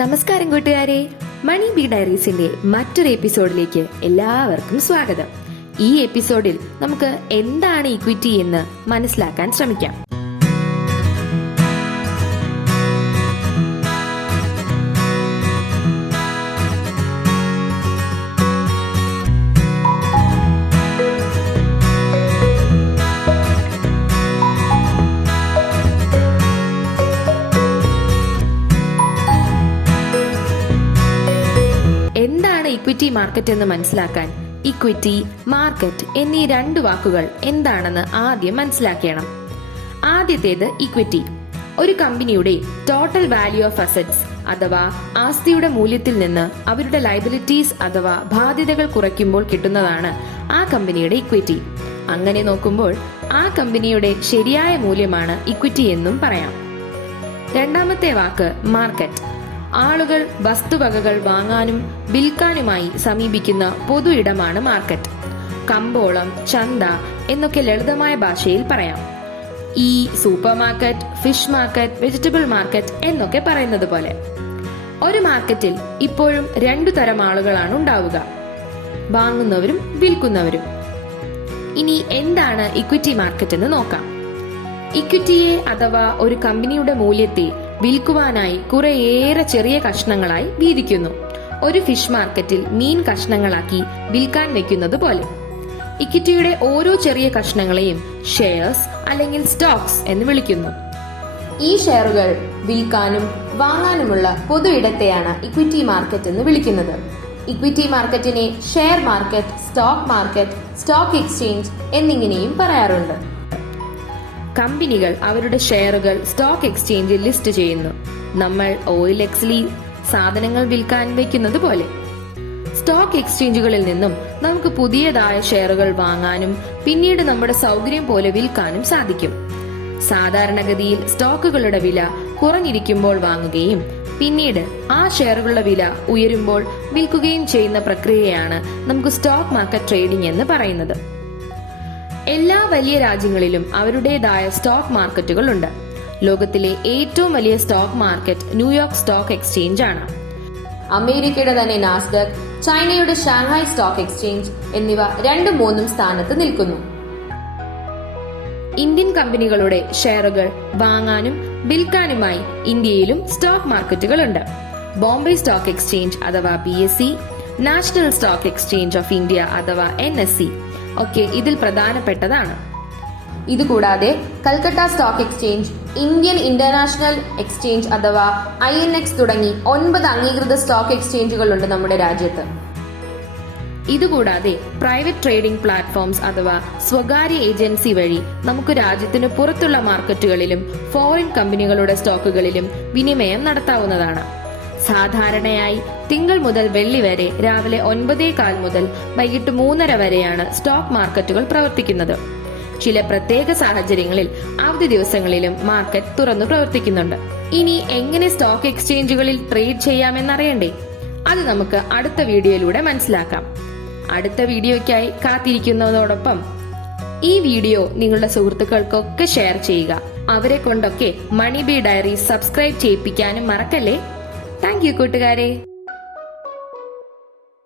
നമസ്കാരം കൂട്ടുകാരെ, മണി ബി ഡയറീസിന്റെ മറ്റൊരു എപ്പിസോഡിലേക്ക് എല്ലാവർക്കും സ്വാഗതം. ഈ എപ്പിസോഡിൽ നമുക്ക് എന്താണ് ഇക്വിറ്റി എന്ന് മനസ്സിലാക്കാൻ ശ്രമിക്കാം. എന്താണ് ഇക്വിറ്റി മാർക്കറ്റ് എന്ന് മനസ്സിലാക്കാൻ ഇക്വിറ്റി, മാർക്കറ്റ് എന്നീ രണ്ട് വാക്കുകൾ എന്താണെന്ന് ആദ്യം മനസ്സിലാക്കണം. ആദ്യത്തേത് ഇക്വിറ്റി. ഒരു കമ്പനിയുടെ ടോട്ടൽ വാല്യൂ ഓഫ് അസറ്റ്സ് അഥവാ ആസ്തിയുടെ മൂല്യത്തിൽ നിന്ന് അവരുടെ ലയബിലിറ്റീസ് അഥവാ ബാധ്യതകൾ കുറയ്ക്കുമ്പോൾ കിട്ടുന്നതാണ് ആ കമ്പനിയുടെ ഇക്വിറ്റി. അങ്ങനെ നോക്കുമ്പോൾ ആ കമ്പനിയുടെ ശരിയായ മൂല്യമാണ് ഇക്വിറ്റി എന്നും പറയാം. രണ്ടാമത്തെ വാക്ക് മാർക്കറ്റ്. ആളുകൾ വസ്തുവകകൾ വാങ്ങാനും വിൽക്കാനുമായി സമീപിക്കുന്ന പൊതു ഇടമാണ് മാർക്കറ്റ്. കമ്പോളം, ചന്ത എന്നൊക്കെ ലളിതമായ ഭാഷയിൽ പറയാം. ഈ super market, fish market, vegetable market എന്നൊക്കെ പറയുന്നത് പോലെ. ഒരു മാർക്കറ്റിൽ ഇപ്പോഴും രണ്ടു തരം ആളുകളാണ് ഉണ്ടാവുക, വാങ്ങുന്നവരും വിൽക്കുന്നവരും. ഇനി എന്താണ് ഇക്വിറ്റി മാർക്കറ്റ് എന്ന് നോക്കാം. ഇക്വിറ്റിയെ അഥവാ ഒരു കമ്പനിയുടെ മൂല്യത്തെ വിൽക്കുവാനായി കുറെയേറെ ചെറിയ കഷ്ണങ്ങളായി വീതിക്കുന്നു. ഒരു ഫിഷ് മാർക്കറ്റിൽ മീൻ കഷ്ണങ്ങളാക്കി വിൽക്കാൻ വെക്കുന്നത് പോലെ. ഇക്വിറ്റിയുടെ ഓരോ ചെറിയ കഷ്ണങ്ങളെയും ഷെയർസ് അല്ലെങ്കിൽ സ്റ്റോക്സ് എന്ന് വിളിക്കുന്നു. ഈ ഷെയറുകൾ വിൽക്കാനും വാങ്ങാനുമുള്ള പൊതു ഇടത്തെയാണ് ഇക്വിറ്റി മാർക്കറ്റ് എന്ന് വിളിക്കുന്നത്. ഇക്വിറ്റി മാർക്കറ്റിനെ share market, stock market, stock exchange എന്നിങ്ങനെയും പറയാറുണ്ട്. കമ്പനികൾ അവരുടെ ഷെയറുകൾ സ്റ്റോക്ക് എക്സ്ചേഞ്ചിൽ ലിസ്റ്റ് ചെയ്യുന്നു. നമ്മൾ OLXൽ സാധനങ്ങൾ വിൽക്കാൻ വെക്കുന്നത് പോലെ. സ്റ്റോക്ക് എക്സ്ചേഞ്ചുകളിൽ നിന്നും നമുക്ക് പുതിയതായ ഷെയറുകൾ വാങ്ങാനും പിന്നീട് നമ്മുടെ സൗകര്യം പോലെ വിൽക്കാനും സാധിക്കും. സാധാരണഗതിയിൽ സ്റ്റോക്കുകളുടെ വില കുറഞ്ഞിരിക്കുമ്പോൾ വാങ്ങുകയും പിന്നീട് ആ ഷെയറുകളുടെ വില ഉയരുമ്പോൾ വിൽക്കുകയും ചെയ്യുന്ന പ്രക്രിയയാണ് നമുക്ക് സ്റ്റോക്ക് മാർക്കറ്റ് ട്രേഡിംഗ് എന്ന് പറയുന്നത്. എല്ലാ വലിയ രാജ്യങ്ങളിലും അവരുടേതായ സ്റ്റോക്ക് മാർക്കറ്റുകൾ ഉണ്ട്. ലോകത്തിലെ ഏറ്റവും വലിയ stock market New York stock exchange ആണ്. അമേരിക്കയുടെ തന്നെ നാസ്ഡക്, ചൈനയുടെ ഷാങ്ഹായ് സ്റ്റോക്ക് എക്സ്ചേഞ്ച് എന്നിവ 2, 3 സ്ഥാനത്ത് നിൽക്കുന്നു. ഇന്ത്യൻ കമ്പനികളുടെ ഷെയറുകൾ വാങ്ങാനും വിൽക്കാനുമായി ഇന്ത്യയിലും സ്റ്റോക്ക് മാർക്കറ്റുകൾ ഉണ്ട്. ബോംബെ സ്റ്റോക്ക് എക്സ്ചേഞ്ച് അഥവാ BSE, national stock exchange of India അഥവാ NSE ഒക്കെ ഇതിൽ പ്രധാനപ്പെട്ടതാണ്. ഇതുകൂടാതെ Calcutta stock exchange, Indian international exchange അഥവാ INX തുടങ്ങി 9 അംഗീകൃത സ്റ്റോക്ക് എക്സ്ചേഞ്ചുകളുണ്ട് നമ്മുടെ രാജ്യത്ത്. ഇതുകൂടാതെ പ്രൈവറ്റ് ട്രേഡിംഗ് പ്ലാറ്റ്ഫോംസ് അഥവാ സ്വകാര്യ ഏജൻസി വഴി നമുക്ക് രാജ്യത്തിന് പുറത്തുള്ള മാർക്കറ്റുകളിലും ഫോറിൻ കമ്പനികളുടെ സ്റ്റോക്കുകളിലും വിനിമയം നടത്താവുന്നതാണ്. സാധാരണയായി തിങ്കൾ മുതൽ വെള്ളി വരെ രാവിലെ 9:15 മുതൽ വൈകിട്ട് 3:30 വരെയാണ് സ്റ്റോക്ക് മാർക്കറ്റുകൾ പ്രവർത്തിക്കുന്നത്. ചില പ്രത്യേക സാഹചര്യങ്ങളിൽ അവധി ദിവസങ്ങളിലും മാർക്കറ്റ് തുറന്നു പ്രവർത്തിക്കുന്നുണ്ട്. ഇനി എങ്ങനെ സ്റ്റോക്ക് എക്സ്ചേഞ്ചുകളിൽ ട്രേഡ് ചെയ്യാമെന്നറിയണ്ടേ? അത് നമുക്ക് അടുത്ത വീഡിയോയിലൂടെ മനസ്സിലാക്കാം. അടുത്ത വീഡിയോയ്ക്കായി കാത്തിരിക്കുന്നതോടൊപ്പം ഈ വീഡിയോ നിങ്ങളുടെ സുഹൃത്തുക്കൾക്കൊക്കെ ഷെയർ ചെയ്യുക. അവരെ കൊണ്ടൊക്കെ മണി ബി ഡയറീസ് സബ്സ്ക്രൈബ് ചെയ്യിപ്പിക്കാനും മറക്കല്ലേ. താങ്ക് യു കൂട്ടുകാരെ.